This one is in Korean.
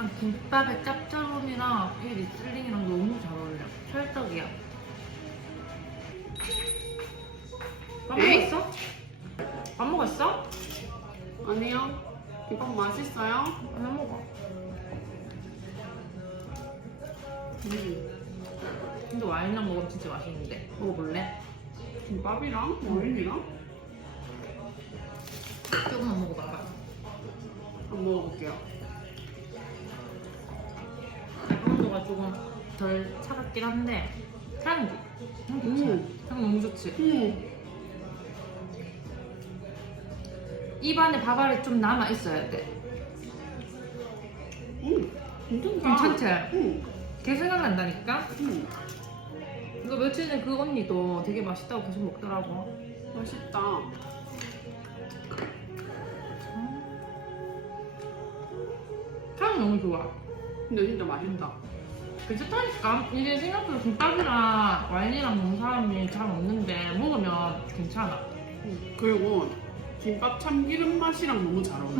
약간 김밥의 짭짤함이랑 이 리슬링이랑 너무 잘 어울려. 찰떡이야. 밥 에이? 먹었어? 밥 먹었어? 아니요. 김밥 맛있어요? 안 먹어. 음. 근데 와인이랑 먹으면 진짜 맛있는데. 먹어볼래? 김밥이랑 와인이랑 조금만 먹어봐봐. 한번 먹어볼게요. 온도가 조금 덜 차갑긴 한데 향이 향 좋지? 음. 향 너무 좋지? 음. 입안에 밥알이 좀 남아 있어야 돼. 음. 괜찮다. 괜찮지? 음. 걔 생각난다니까? 음. 이거 며칠 전에 그 언니도 되게 맛있다고 계속 먹더라고. 맛있다. 향 너무 좋아. 근데 진짜 맛있다. 괜찮다니까? 이게 생각보다 김밥이랑 와인이랑 먹는 사람이 잘 없는데 먹으면 괜찮아. 그리고 김밥 참기름 맛이랑 너무 잘 어울려.